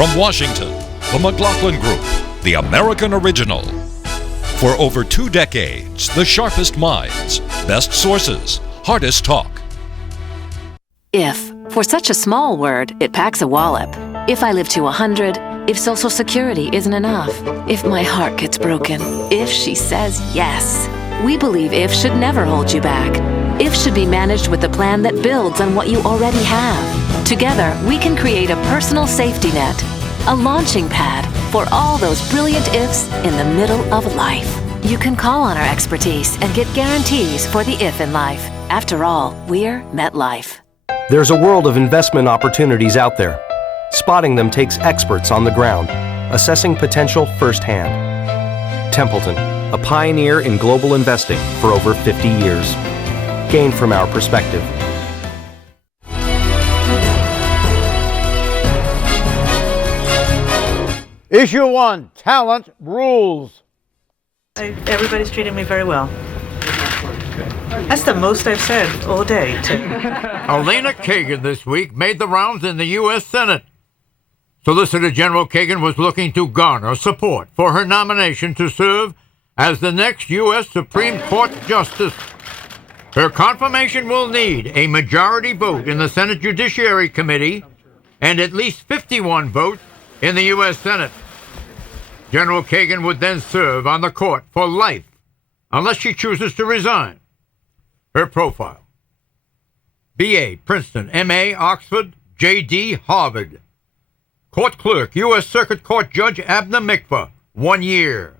From Washington, the McLaughlin Group, the American original. For over 2 decades, the sharpest minds, best sources, hardest talk. If. For such a small word, it packs a wallop. If I live to 100, if Social Security isn't enough, if my heart gets broken, if she says yes. We believe if should never hold you back. If should be managed with a plan that builds on what you already have. Together, we can create a personal safety net, a launching pad for all those brilliant ifs in the middle of life. You can call on our expertise and get guarantees for the if in life. After all, we're MetLife. There's a world of investment opportunities out there. Spotting them takes experts on the ground, assessing potential firsthand. Templeton, a pioneer in global investing for over 50 years. Gain from our perspective. Issue 1, talent rules. Everybody's treating me very well. That's the most I've said all day, too. Elena Kagan this week made the rounds in the U.S. Senate. Solicitor General Kagan was looking to garner support for her nomination to serve as the next U.S. Supreme Court Justice. Her confirmation will need a majority vote in the Senate Judiciary Committee and at least 51 votes in the U.S. Senate. General Kagan would then serve on the court for life, unless she chooses to resign. Her profile: B.A. Princeton, M.A. Oxford, J.D. Harvard. Court Clerk, U.S. Circuit Court Judge Abner Mikva, 1 year.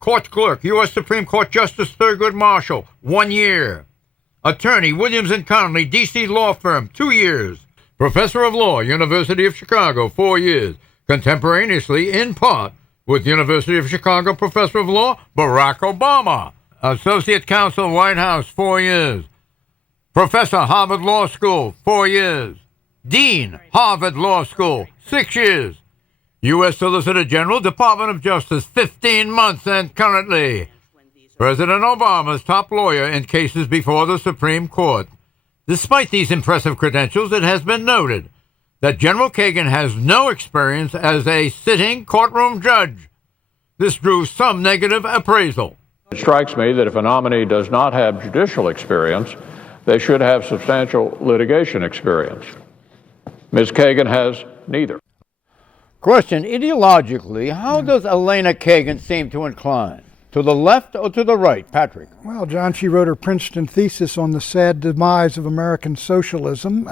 Court Clerk, U.S. Supreme Court Justice Thurgood Marshall, 1 year. Attorney, Williams & Connolly, D.C. Law Firm, 2 years. Professor of Law, University of Chicago, 4 years. Contemporaneously, in part, with University of Chicago Professor of Law, Barack Obama. Associate Counsel, White House, 4 years. Professor, Harvard Law School, 4 years. Dean, Harvard Law School, 6 years. U.S. Solicitor General, Department of Justice, 15 months, and currently President Obama's top lawyer in cases before the Supreme Court. Despite these impressive credentials, it has been noted that General Kagan has no experience as a sitting courtroom judge. This drew some negative appraisal. It strikes me that if a nominee does not have judicial experience, they should have substantial litigation experience. Ms. Kagan has neither. Question: ideologically, how does Elena Kagan seem to incline? To the left or to the right? Patrick. Well, John, she wrote her Princeton thesis on the sad demise of American socialism.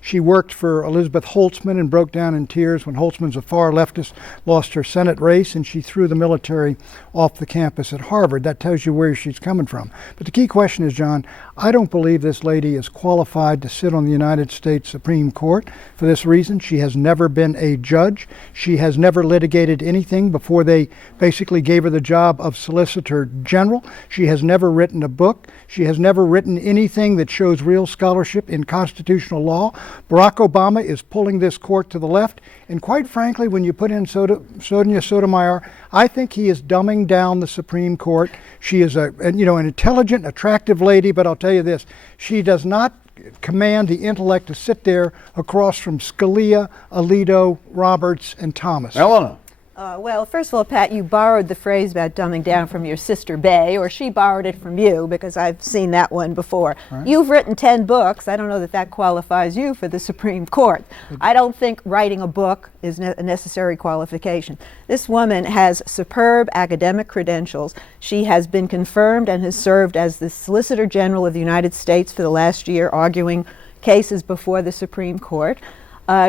She worked for Elizabeth Holtzman and broke down in tears when Holtzman's a far leftist, lost her Senate race, and she threw the military off the campus at Harvard. That tells you where she's coming from. But the key question is, John, I don't believe this lady is qualified to sit on the United States Supreme Court. For this reason, she has never been a judge. She has never litigated anything before they basically gave her the job of Solicitor General. She has never written a book. She has never written anything that shows real scholarship in constitutional law. Barack Obama is pulling this court to the left. And quite frankly, when you put in Sonia Sotomayor, I think he is dumbing down the Supreme Court. She is an intelligent, attractive lady, but I'll tell you this, she does not command the intellect to sit there across from Scalia, Alito, Roberts, and Thomas. Elena. Well, first of all, Pat, you borrowed the phrase about dumbing down from your sister Bay, or she borrowed it from you, because I've seen that one before. Right. You've written 10 books. I don't know that that qualifies you for the Supreme Court. I don't think writing a book is a necessary qualification. This woman has superb academic credentials. She has been confirmed and has served as the Solicitor General of the United States for the last year, arguing cases before the Supreme Court.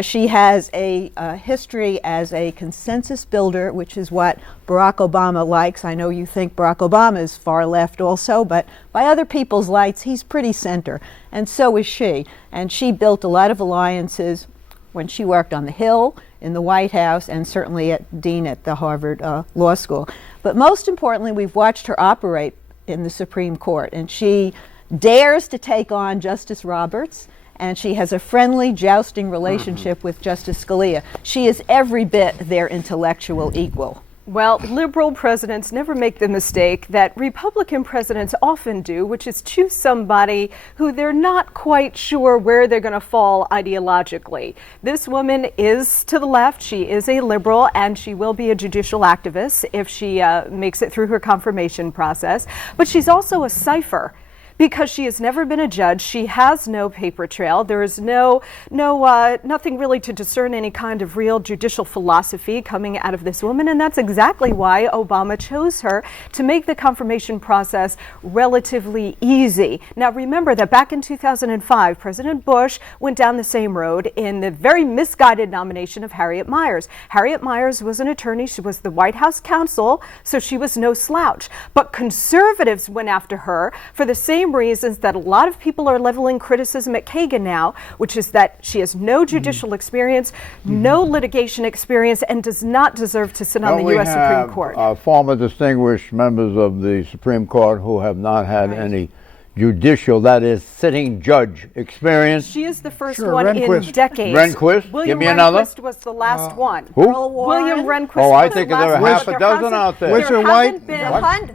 She has a history as a consensus builder, which is what Barack Obama likes. I know you think Barack Obama is far left also, but by other people's lights, he's pretty center, and so is she. And she built a lot of alliances when she worked on the Hill, in the White House, and certainly at Dean at the Harvard Law School. But most importantly, we've watched her operate in the Supreme Court, and she dares to take on Justice Roberts, and she has a friendly, jousting relationship with Justice Scalia. She is every bit their intellectual equal. Well, liberal presidents never make the mistake that Republican presidents often do, which is choose somebody who they're not quite sure where they're going to fall ideologically. This woman is to the left. She is a liberal, and she will be a judicial activist if she makes it through her confirmation process. But she's also a cipher, because she has never been a judge. She has no paper trail. There is nothing really to discern any kind of real judicial philosophy coming out of this woman, and that's exactly why Obama chose her to make the confirmation process relatively easy. Now remember that back in 2005, President Bush went down the same road in the very misguided nomination of Harriet Miers. Harriet Miers was an attorney. She was the White House counsel, so she was no slouch. But conservatives went after her for the same reasons that a lot of people are leveling criticism at Kagan now, which is that she has no judicial experience, no litigation experience, and does not deserve to sit on the U.S. Supreme Court. Former distinguished members of the Supreme Court who have not had any judicial, that is, sitting judge experience. She is the first one in decades. Rehnquist, William give me another. Rehnquist was the last one. Who? William Rehnquist. Oh, I was think the there are last half one. a dozen out there. Was her white?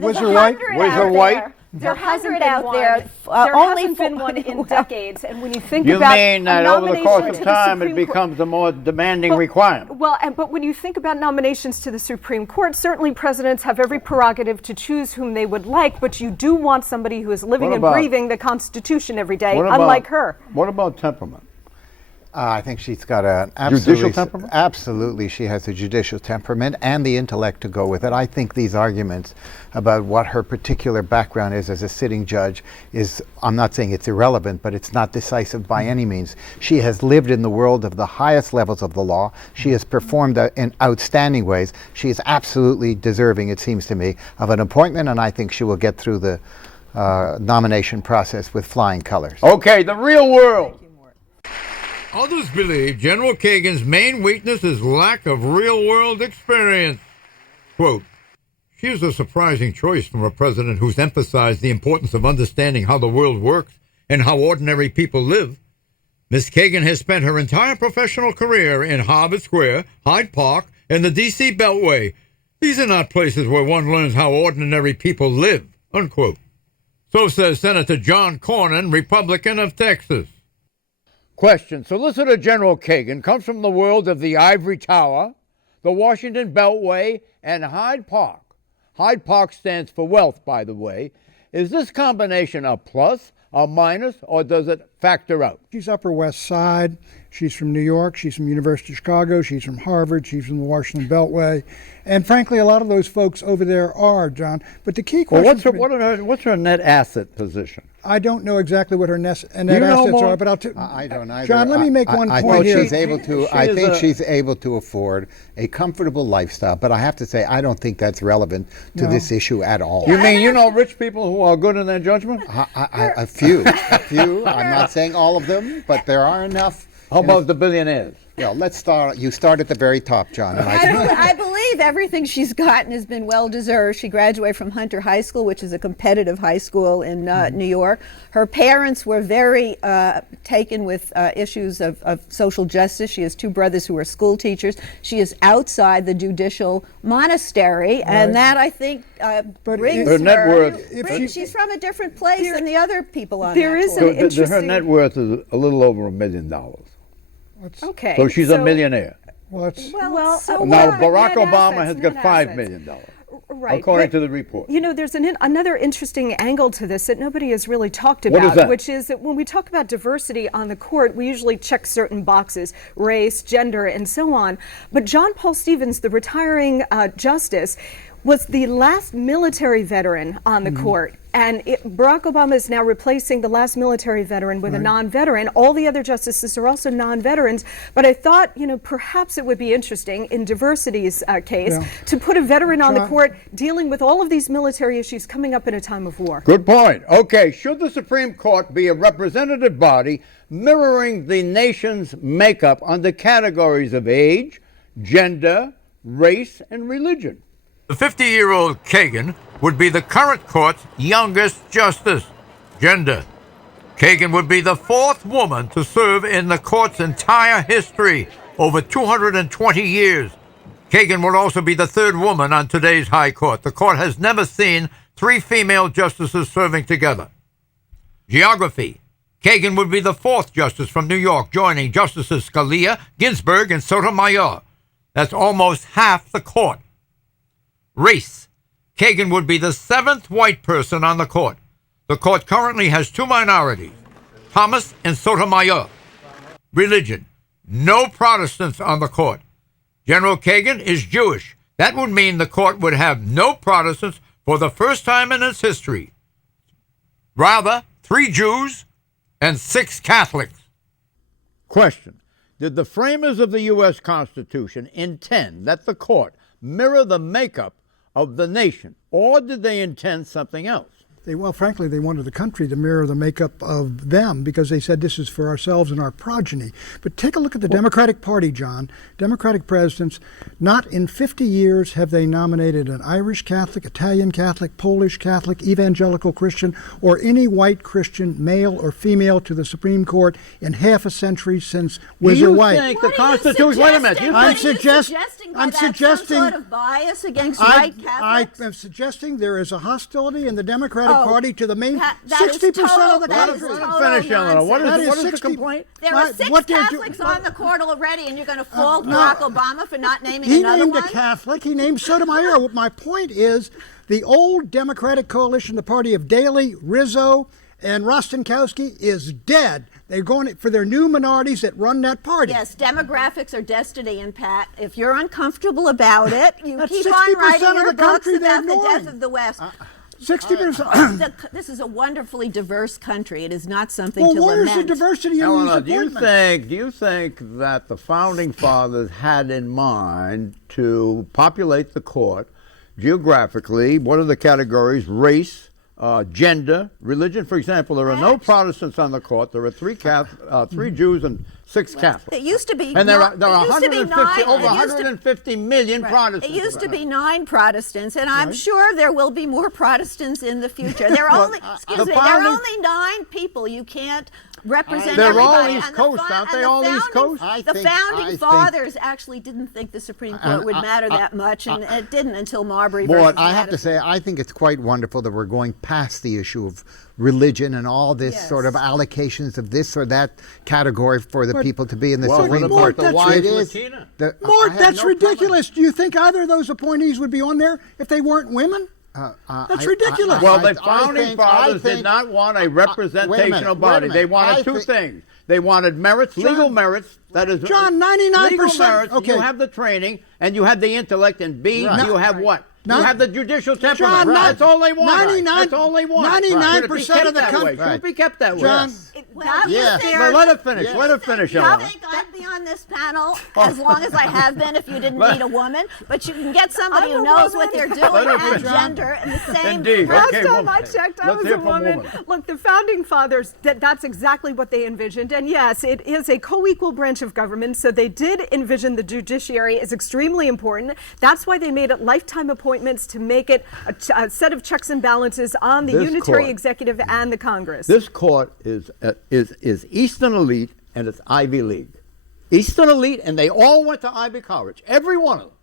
Was her white? Was her white? There hasn't been out one. there. There Only hasn't been one in decades. And when you think You about mean that over the course of time it becomes a more demanding requirement? Well, but when you think about nominations to the Supreme Court, certainly presidents have every prerogative to choose whom they would like, but you do want somebody who is living and breathing the Constitution every day, unlike her. What about temperament? I think she's got an judicial temperament? Absolutely, she has a judicial temperament and the intellect to go with it. I think these arguments about what her particular background is as a sitting judge is, I'm not saying it's irrelevant, but it's not decisive by any means. She has lived in the world of the highest levels of the law. She has performed in outstanding ways. She is absolutely deserving, it seems to me, of an appointment, and I think she will get through the nomination process with flying colors. Okay, the real world. Others believe General Kagan's main weakness is lack of real-world experience. Quote, she is a surprising choice from a president who's emphasized the importance of understanding how the world works and how ordinary people live. Ms. Kagan has spent her entire professional career in Harvard Square, Hyde Park, and the D.C. Beltway. These are not places where one learns how ordinary people live, unquote. So says Senator John Cornyn, Republican of Texas. Question. Solicitor General Kagan comes from the world of the Ivory Tower, the Washington Beltway, and Hyde Park. Hyde Park stands for wealth, by the way. Is this combination a plus, a minus, or does it factor out? She's Upper West Side. She's from New York. She's from University of Chicago. She's from Harvard. She's from the Washington Beltway. And frankly, a lot of those folks over there are, John. But the key question... Well, what's her net asset position? I don't know exactly what her net assets are, but I don't either. John, let me make one point here. I think she's able to afford a comfortable lifestyle, but I have to say, I don't think that's relevant to this issue at all. You mean rich people who are good in their judgment? A few. I'm not saying all of them, but there are enough. How about the billionaires? Well, let's start. You start at the very top, John. And I believe everything she's gotten has been well deserved. She graduated from Hunter High School, which is a competitive high school in New York. Her parents were very taken with issues of social justice. She has two brothers who are school teachers. She is outside the judicial monastery, and that I think brings her net worth. She's from a different place than the other people on there is an interesting. Her net worth is a little over $1 million. Okay. So she's a millionaire. Now, Barack Obama has got $5 million. Right. According to the report. There's another interesting angle to this that nobody has really talked about, which is that when we talk about diversity on the court, we usually check certain boxes, race, gender, and so on. But John Paul Stevens, the retiring justice, was the last military veteran on the court. And Barack Obama is now replacing the last military veteran with a non-veteran. All the other justices are also non-veterans. But I thought, perhaps it would be interesting in diversity's case to put a veteran on the court dealing with all of these military issues coming up in a time of war. Good point. Okay, should the Supreme Court be a representative body mirroring the nation's makeup under categories of age, gender, race, and religion? The 50-year-old Kagan would be the current court's youngest justice. Gender. Kagan would be the fourth woman to serve in the court's entire history, over 220 years. Kagan would also be the third woman on today's High Court. The court has never seen 3 female justices serving together. Geography. Kagan would be the 4th justice from New York, joining Justices Scalia, Ginsburg, and Sotomayor. That's almost half the court. Race. Kagan would be the 7th white person on the court. The court currently has 2 minorities, Thomas and Sotomayor. Religion. No Protestants on the court. General Kagan is Jewish. That would mean the court would have no Protestants for the first time in its history. Rather, 3 Jews and 6 Catholics. Question. Did the framers of the U.S. Constitution intend that the court mirror the makeup of the nation, or did they intend something else? Well, frankly, they wanted the country to mirror the makeup of them because they said this is for ourselves and our progeny. But take a look at the Democratic Party, John. Democratic presidents, not in 50 years have they nominated an Irish Catholic, Italian Catholic, Polish Catholic, evangelical Christian, or any white Christian, male or female, to the Supreme Court in half a century since Whizzer White. Do you think the Constitution... Wait a minute. I'm suggesting some sort of bias against white Catholics. I'm suggesting there is a hostility in the Democratic Party to the main 60% of the country. Let him finish, Eleanor. What is the complaint? There are 6 Catholics on the court already, and you're going to fault Barack Obama for not naming another one? He named a Catholic. He named Sotomayor. My point is, the old Democratic coalition, the party of Daley, Rizzo, and Rostenkowski, is dead. They're going for their new minorities that run that party. Yes, demographics are destiny, and Pat, if you're uncomfortable about it, you keep 60% on writing of your the books country about the ignoring. death of the West. 60%. This is a wonderfully diverse country. It is not something Well, to where's lament. the diversity in Eleanor, these appointments? do you think that the Founding Fathers had in mind to populate the court geographically? What are the categories? Race, gender, religion. For example, there are no Protestants on the court. There are 3 Jews and 6 Catholics. It used to be, and there are over 150 million Protestants. It used to be 9 Protestants, and I'm sure there will be more Protestants in the future. There are only, there are only 9 people. You can't represent They're everybody. all East Coast, aren't they? All East Coast. The founding fathers actually didn't think the Supreme Court would matter that much, and it didn't until Marbury. Boy, I have to say, I think it's quite wonderful that we're going past the issue of religion and all this sort of allocations of this or that category for the people to be in the Supreme Court. Mort, that's ridiculous. Do you think either of those appointees would be on there if they weren't women? That's ridiculous. Well, the Founding Fathers did not want a representational body. They wanted 2 things. They wanted merits, legal merits. That is, John, 99%. Legal merits. Okay. You have the training, and you have the intellect, and B, you have what? You have the judicial temperament. John, that's all they want. That's all they want. 99% of the country. Should it be kept that way? John, let her finish. Let her finish. I think I'd be on this panel as long as I have been if you didn't need a woman. But you can get somebody who knows what they're doing and gender in the same. Indeed. Last time I checked, I was a woman. Look, the Founding Fathers, that's exactly what they envisioned. And yes, it is a co-equal branch of government. So they did envision the judiciary as extremely important. That's why they made it lifetime appointments to make it a set of checks and balances on the unitary executive and the Congress. This court is Eastern elite and it's Ivy League. Eastern elite, and they all went to Ivy College. Every one of them.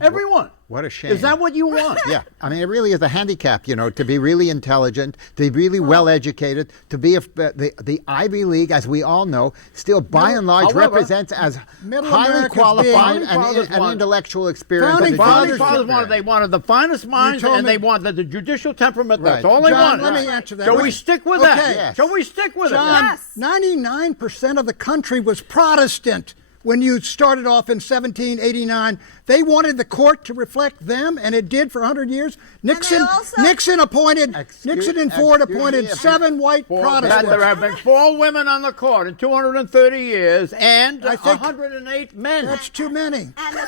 Everyone. What a shame. Is that what you want? Yeah. I mean, it really is a handicap, to be really intelligent, to be really well educated, to be the Ivy League, as we all know, still by and large represents as highly qualified and intellectual experience. The Founding Fathers wanted the finest minds, and they wanted the judicial temperament. That's all they wanted. Let me answer that. Shall we stick with that? Yes. Shall we stick with John, it? 99% of the country was Protestant. When you started off in 1789, they wanted the court to reflect them, and it did for 100 years. Nixon and Ford appointed 7 white Protestants. There have been 4 women on the court in 230 years, and 108 men. That's too many. And the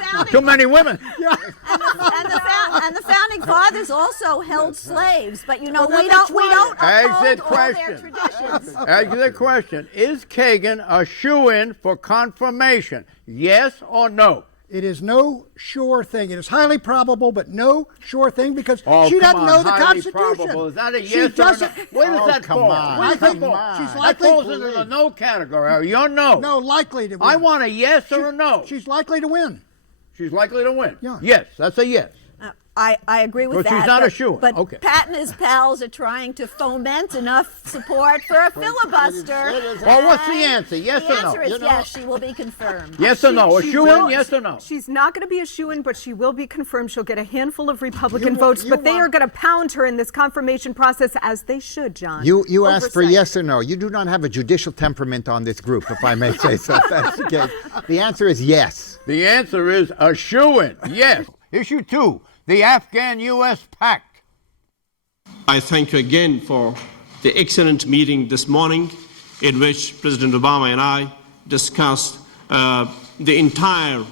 founding, too many women. Yeah. And the Founding Fathers also held slaves, but we don't uphold all their traditions. Exit question: is Kagan a shoo-in for confirmation? Yes or no? It is no sure thing. It is highly probable, but no sure thing because she doesn't know the Constitution. Probable. Is that a yes or no? Where does that fall? I think she's likely. That falls into the no category. You're no. No, likely to win. I want a yes or a no. She's likely to win. She's likely to win. Yeah. Yes, that's a yes. I agree with But that. she's not a shoo-in. But Okay. Pat and his pals are trying to foment enough support for a filibuster. Well, what's the answer? Yes the or no? answer is yes, she will be confirmed. Yes or no? A She shoo-in, will- yes or no? She's not going to be a shoo-in, but she will be confirmed. She'll get a handful of Republican votes, but they are going to pound her in this confirmation process, as they should, John. You asked for Oversight. yes or no. You do not have a judicial temperament on this group, if I may say so. If that's the case. The answer is yes. The answer is a shoo-in, yes. Issue 2, the Afghan-U.S. Pact. I thank you again for the excellent meeting this morning in which President Obama and I discussed the entire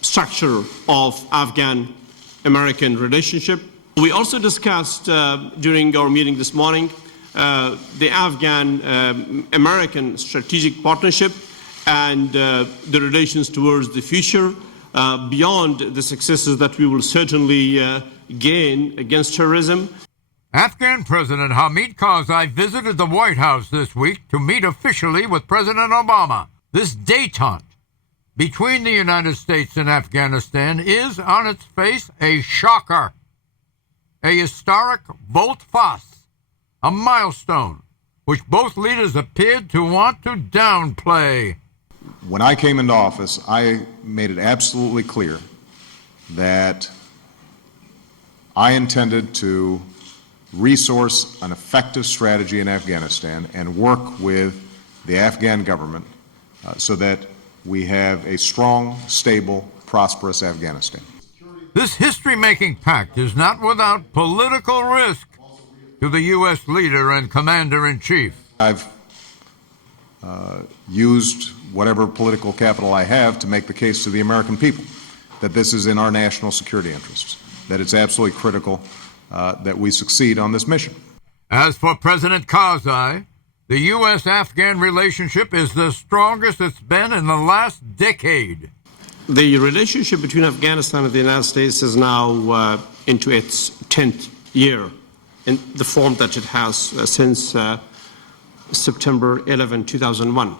structure of Afghan-American relationship. We also discussed during our meeting this morning the Afghan-American strategic partnership and the relations towards the future beyond the successes that we will certainly gain against terrorism. Afghan President Hamid Karzai visited the White House this week to meet officially with President Obama. This détente between the United States and Afghanistan is, on its face, a shocker, a historic volte-face, a milestone, which both leaders appeared to want to downplay. When I came into office, I made it absolutely clear that I intended to resource an effective strategy in Afghanistan and work with the Afghan government so that we have a strong, stable, prosperous Afghanistan. This history-making pact is not without political risk to the U.S. leader and commander-in-chief. I've used whatever political capital I have to make the case to the American people that this is in our national security interests, that it's absolutely critical that we succeed on this mission. As for President Karzai, the U.S.-Afghan relationship is the strongest it's been in the last decade. The relationship between Afghanistan and the United States is now into its 10th year in the form that it has since September 11, 2001.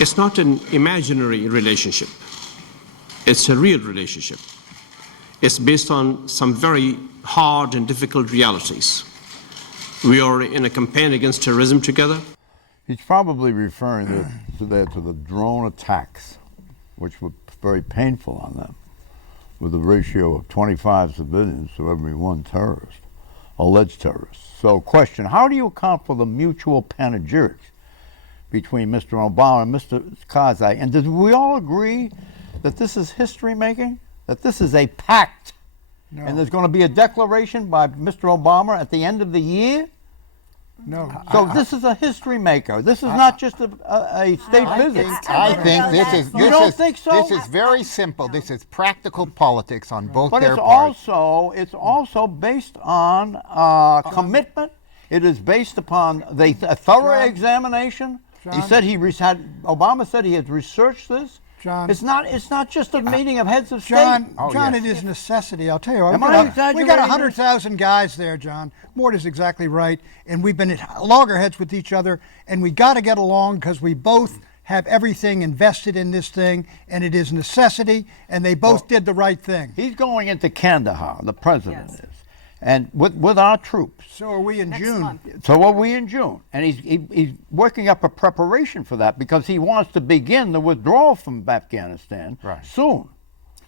It's not an imaginary relationship. It's a real relationship. It's based on some very hard and difficult realities. We are in a campaign against terrorism together. He's probably referring to the drone attacks, which were very painful on them, with a ratio of 25 civilians to every one terrorist, alleged terrorist. So question, how do you account for the mutual panegyrics between Mr. Obama and Mr. Karzai? And did we all agree that this is history making? That this is a pact? No. And there's going to be a declaration by Mr. Obama at the end of the year? No. So this is a history maker. This is not just a state visit. I think this is. You don't think so? This is very simple. This is practical politics on both But their it's parts. also based on commitment. It is based upon a thorough examination. John? He said Obama said he had researched this. John, It's not just a meeting of heads of state. John, Oh, John, yes. it is necessity. I'll tell you. Am I We got exaggerating 100,000 guys there, John. Mort is exactly right. And we've been at loggerheads with each other, and we got to get along because we both have everything invested in this thing, and it is necessity, and they both did the right thing. He's going into Kandahar, the president is, and with our troops. So are we in Next June. month. So are we in June, and he's working up a preparation for that because he wants to begin the withdrawal from Afghanistan soon.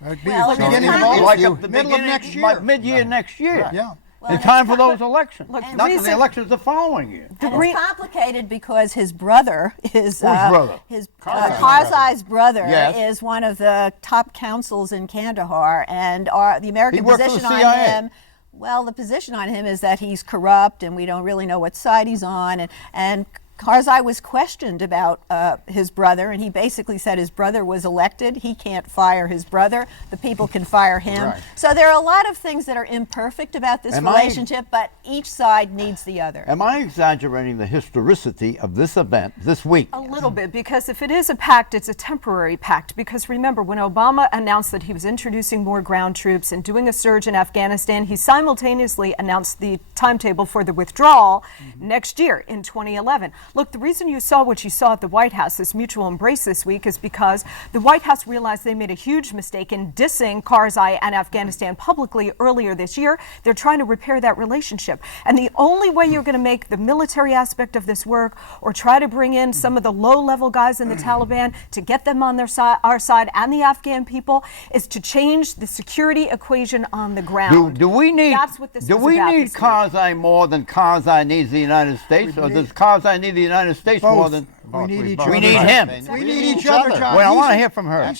Well, At the beginning of it's August, Like at the middle of beginning, next like year. mid-year next year. Yeah. In time for those elections. Look, Not for the elections the following year. And it's complicated because his brother is brother? Karzai's brother Yes. is one of the top counsels in Kandahar, and the American He worked for the position on CIA. him. Well, the position on him is that he's corrupt, and we don't really know what side he's on. And Karzai was questioned about his brother, and he basically said his brother was elected. He can't fire his brother. The people can fire him. Right. So there are a lot of things that are imperfect about this relationship, but each side needs the other. Am I exaggerating the historicity of this event this week? A little bit, because if it is a pact, it's a temporary pact. Because remember, when Obama announced that he was introducing more ground troops and doing a surge in Afghanistan, he simultaneously announced the timetable for the withdrawal next year in 2011. Look, the reason you saw what you saw at the White House, this mutual embrace this week, is because the White House realized they made a huge mistake in dissing Karzai and Afghanistan publicly earlier this year. They're trying to repair that relationship. And the only way you're going to make the military aspect of this work, or try to bring in some of the low-level guys in the Taliban to get them on their side, our side, and the Afghan people, is to change the security equation on the ground. Do we need? That's what this do was we about need this week. Karzai more than Karzai needs the United States, or does Karzai need the United States more than? We need each We other. need him. We need each other, John. Well, I want to hear from her.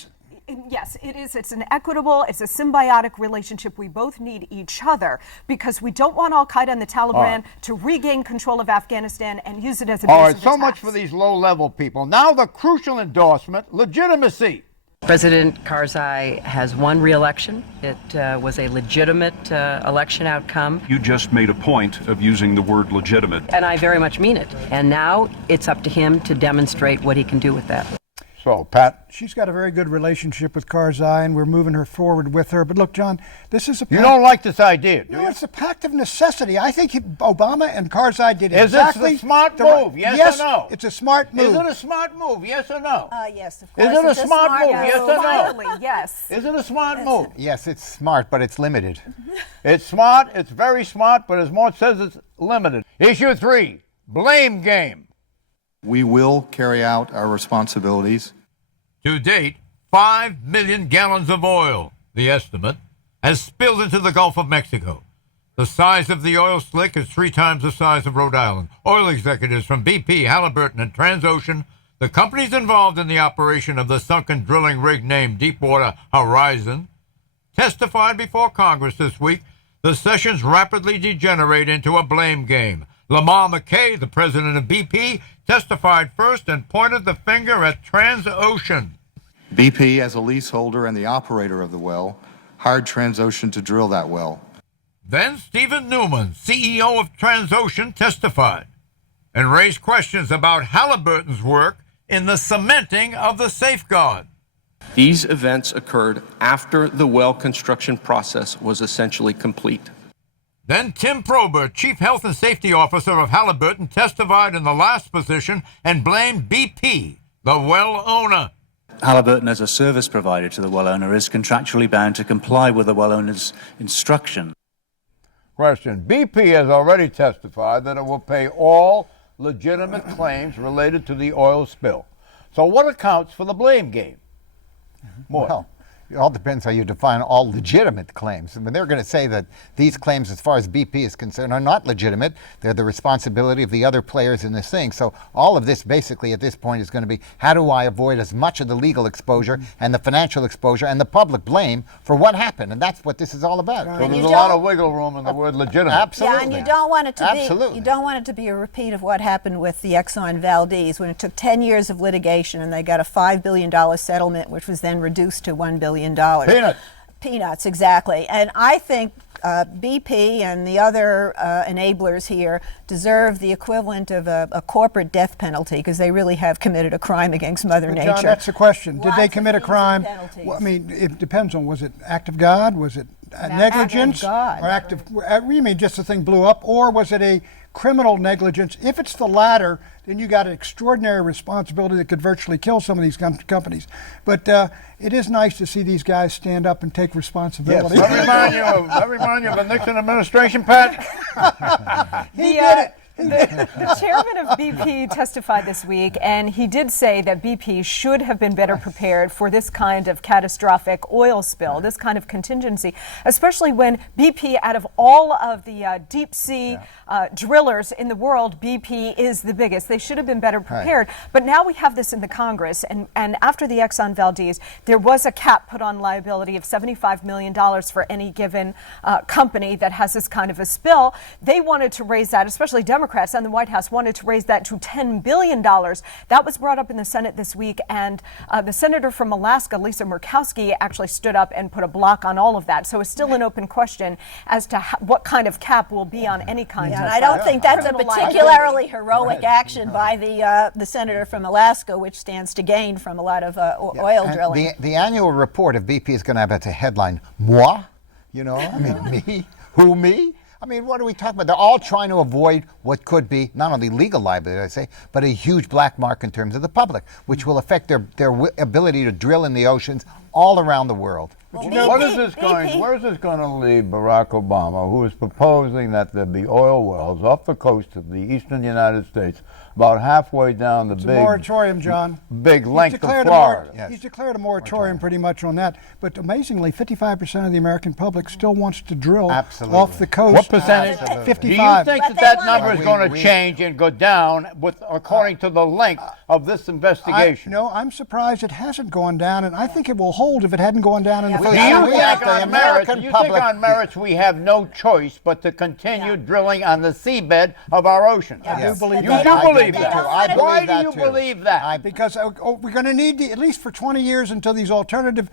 Yes, it is. It's an equitable, it's a symbiotic relationship. We both need each other because we don't want Al-Qaeda and the Taliban to regain control of Afghanistan and use it as a base All right, of so attacks. much for these low-level people. Now the crucial endorsement, legitimacy. President Karzai has won re-election. It was a legitimate election outcome. You just made a point of using the word legitimate. And I very much mean it. And now it's up to him to demonstrate what he can do with that. So, Pat? She's got a very good relationship with Karzai, and we're moving her forward with her. But look, John, this is a pact. You don't like this idea, do you? No, it's a pact of necessity. I think Obama and Karzai did Is exactly this a smart move, yes or no? It's a smart move. Is it a smart move, yes or no? Yes, of course. Is it a It's smart move, yes or no? Finally, yes. Is it a smart move? Yes, it's smart, but it's limited. It's smart, it's very smart, but as Mort says, it's limited. Issue 3, blame game. We will carry out our responsibilities. To date, 5 million gallons of oil, the estimate, has spilled into the Gulf of Mexico. The size of the oil slick is 3 times the size of Rhode Island. Oil executives from BP, Halliburton, and Transocean, the companies involved in the operation of the sunken drilling rig named Deepwater Horizon, testified before Congress this week. The sessions rapidly degenerate into a blame game. Lamar McKay, the president of BP, testified first and pointed the finger at Transocean. BP, as a leaseholder and the operator of the well, hired Transocean to drill that well. Then Stephen Newman, CEO of Transocean, testified and raised questions about Halliburton's work in the cementing of the safeguard. These events occurred after the well construction process was essentially complete. Then Tim Probert, Chief Health and Safety Officer of Halliburton, testified in the last position and blamed BP, the well owner. Halliburton, as a service provider to the well owner, is contractually bound to comply with the well owner's instruction. Question. BP has already testified that it will pay all legitimate claims related to the oil spill. So what accounts for the blame game? More. Well, it all depends how you define all legitimate claims. I mean, they're going to say that these claims, as far as BP is concerned, are not legitimate. They're the responsibility of the other players in this thing. So all of this basically at this point is going to be, how do I avoid as much of the legal exposure and the financial exposure and the public blame for what happened? And that's what this is all about. So there's a lot of wiggle room in the word legitimate. Absolutely. Yeah, and you don't want it to Absolutely. be. You don't want it to be a repeat of what happened with the Exxon Valdez when it took 10 years of litigation and they got a $5 billion settlement, which was then reduced to $1 billion. Peanuts. Peanuts, exactly. And I think BP and the other enablers here deserve the equivalent of a corporate death penalty because they really have committed a crime against Mother But Nature. John, that's the question. Did Lots they of commit a fees and crime? penalties. Well, I mean, it depends on, was it act of God? Was it negligence? Act of God. Or act of, you mean just the thing blew up? Or was it a criminal negligence? If it's the latter, then you got an extraordinary responsibility that could virtually kill some of these companies. But it is nice to see these guys stand up and take responsibility. Yes. That remind you of the Nixon administration, Pat? He did it. The chairman of BP testified this week, and he did say that BP should have been better prepared for this kind of catastrophic oil spill, this kind of contingency, especially when BP, out of all of the deep sea drillers in the world, BP is the biggest. They should have been better prepared. Right. But now we have this in the Congress, and after the Exxon Valdez, there was a cap put on liability of $75 million for any given company that has this kind of a spill. They wanted to raise that, especially Democrats and the White House wanted to raise that to $10 billion. That was brought up in the Senate this week, and the senator from Alaska, Lisa Murkowski, actually stood up and put a block on all of that. So it's still an open question as to what kind of cap will be on any kind of I don't think that's a particularly heroic action by the senator from Alaska, which stands to gain from a lot of oil drilling. The annual report of BP is going to have as a headline, moi? You know, I mean, me? Who, me? I mean, what are we talking about? They're all trying to avoid what could be not only legal liability, I say, but a huge black mark in terms of the public, which will affect their ability to drill in the oceans all around the world. Where is this going to leave Barack Obama, who is proposing that there be oil wells off the coast of the eastern United States, about halfway down the It's a moratorium, John. big length of Florida? He's declared a moratorium pretty much on that. But amazingly, 55% of the American public still wants to drill off the coast. What percentage? 55. Do you think that number is going to change and go down according to the length of this investigation? No, I'm surprised it hasn't gone down, and I think it will hold if it hadn't gone down in the first Do you think on merits we have no choice but to continue drilling on the seabed of our ocean? I do believe you that. do believe that. Why do you believe that? Because we're going to need at least for 20 years until these alternative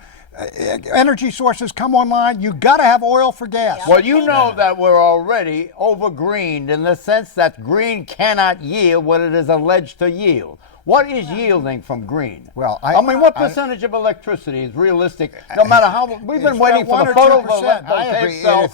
energy sources come online. You got to have oil for gas. Well, you know that we're already over-greened in the sense that green cannot yield what it is alleged to yield. What is yielding from green? Well, I mean, what percentage of electricity is realistic? No matter how we've been waiting for the photovoltaic cells.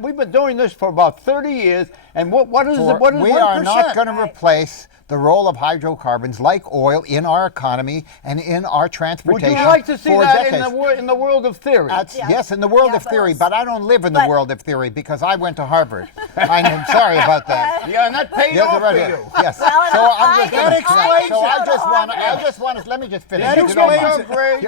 We've been doing this for about 30 years, and what is it? What is 1%? We are not going to replace the role of hydrocarbons like oil in our economy and in our transportation. Would you like to see that decades. in the world of theory? Yes, in the world of theory, but I don't live in the world of theory because I went to Harvard. I'm sorry about that. Yeah, and that paid off for you. Yes. So I'm just going to explain. So I just want to. Let me just finish. Did you get your grade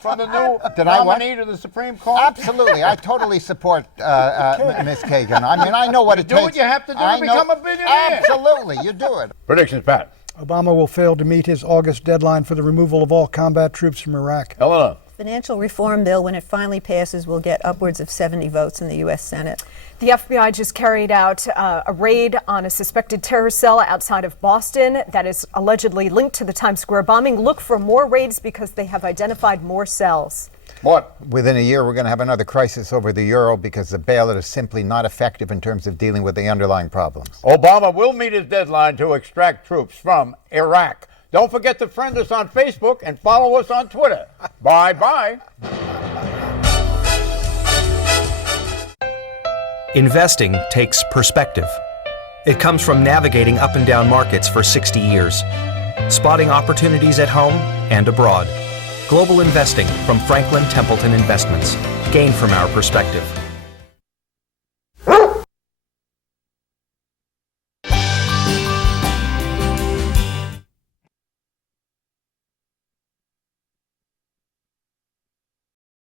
from the new nominee to the Supreme Court? Absolutely. I totally support Ms. Kagan. I mean, I know what it takes. Do what you have to do to become a billionaire. Absolutely. You do it. Predictions, Pat. Obama will fail to meet his August deadline for the removal of all combat troops from Iraq. Elena. Financial reform bill, when it finally passes, will get upwards of 70 votes in the U.S. Senate. The FBI just carried out a raid on a suspected terror cell outside of Boston that is allegedly linked to the Times Square bombing. Look for more raids because they have identified more cells. What? Within a year, we're going to have another crisis over the euro because the bailout is simply not effective in terms of dealing with the underlying problems. Obama will meet his deadline to extract troops from Iraq. Don't forget to friend us on Facebook and follow us on Twitter. Bye-bye. Investing takes perspective. It comes from navigating up and down markets for 60 years, spotting opportunities at home and abroad. Global investing from Franklin Templeton Investments. Gain from our perspective.